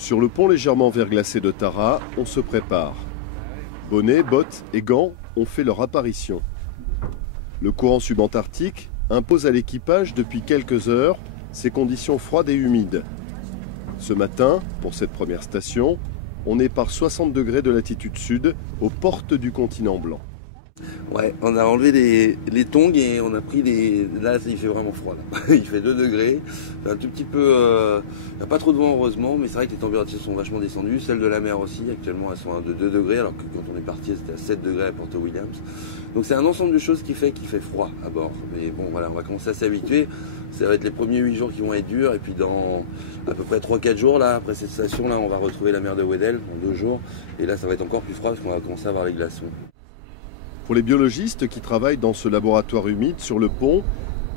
Sur le pont légèrement verglacé de Tara, on se prépare. Bonnets, bottes et gants ont fait leur apparition. Le courant subantarctique impose à l'équipage depuis quelques heures ces conditions froides et humides. Ce matin, pour cette première station, on est par 60 degrés de latitude sud, aux portes du continent blanc. Ouais, on a enlevé les tongs et on a pris les... Là, il fait vraiment froid. Là. Il fait 2 degrés. Un tout petit peu... Il n'y a pas trop de vent, heureusement, mais c'est vrai que les températures sont vachement descendues. Celles de la mer aussi, actuellement, elles sont à 2 degrés, alors que quand on est parti, c'était à 7 degrés à Porto Williams. Donc c'est un ensemble de choses qui fait qu'il fait froid à bord. Mais bon, voilà, on va commencer à s'habituer. Ça va être les premiers 8 jours qui vont être durs. Et puis dans à peu près 3-4 jours, là, après cette station, là, on va retrouver la mer de Weddell en 2 jours. Et là, ça va être encore plus froid parce qu'on va commencer à avoir les glaçons. Pour les biologistes qui travaillent dans ce laboratoire humide sur le pont,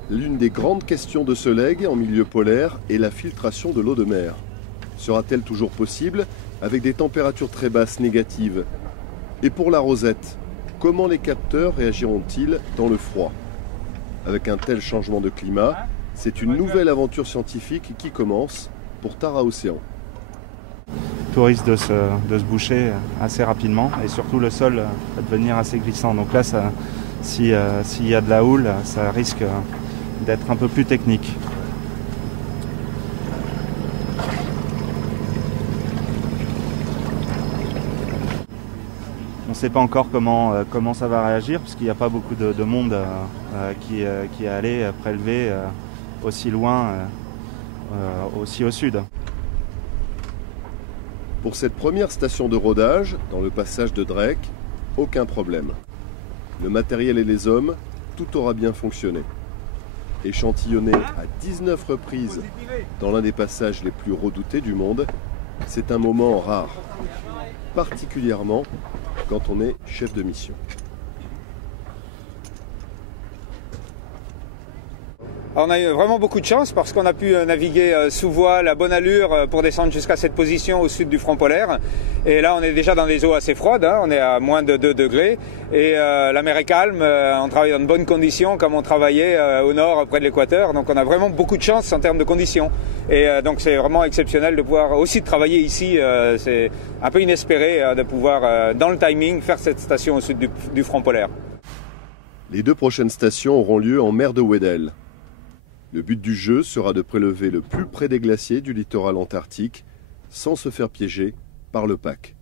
l'une des grandes questions de ce legs en milieu polaire est la filtration de l'eau de mer. Sera-t-elle toujours possible avec des températures très basses négatives? Et pour la rosette, comment les capteurs réagiront-ils dans le froid? Avec un tel changement de climat, c'est une nouvelle aventure scientifique qui commence pour Tara Océan. Tout risque de se boucher assez rapidement et surtout le sol va devenir assez glissant. Donc là, s'il y a de la houle, ça risque d'être un peu plus technique. On ne sait pas encore comment ça va réagir parce qu'il n'y a pas beaucoup de monde qui est allé prélever aussi loin, aussi au sud. Pour cette première station de rodage, dans le passage de Drake, aucun problème. Le matériel et les hommes, tout aura bien fonctionné. Échantillonné à 19 reprises dans l'un des passages les plus redoutés du monde, c'est un moment rare, particulièrement quand on est chef de mission. On a eu vraiment beaucoup de chance parce qu'on a pu naviguer sous voile à bonne allure pour descendre jusqu'à cette position au sud du front polaire. Et là, on est déjà dans des eaux assez froides, hein, on est à moins de 2 degrés. Et la mer est calme, on travaille dans de bonnes conditions comme on travaillait au nord près de l'équateur. Donc on a vraiment beaucoup de chance en termes de conditions. Et donc c'est vraiment exceptionnel de pouvoir aussi travailler ici. C'est un peu inespéré de pouvoir, dans le timing, faire cette station au sud du front polaire. Les 2 prochaines stations auront lieu en mer de Weddell. Le but du jeu sera de prélever le plus près des glaciers du littoral antarctique sans se faire piéger par le pack.